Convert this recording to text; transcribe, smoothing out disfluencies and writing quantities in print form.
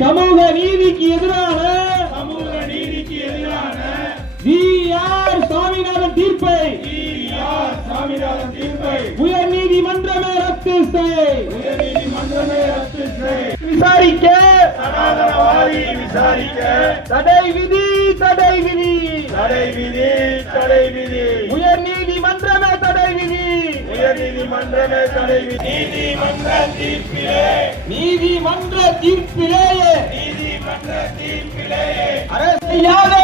சமூக நீதிக்கு எதிரான வி.ஆர். சாமிநாதன் தீர்ப்பை உயர் நீதிமன்றமே ரத்து செய். விசாரிக்க தடை விதி உயர் நீதிமன்றமே தடை விதி. நீதிமன்ற தீர்ப்பிலேயே அரசு செய்யாத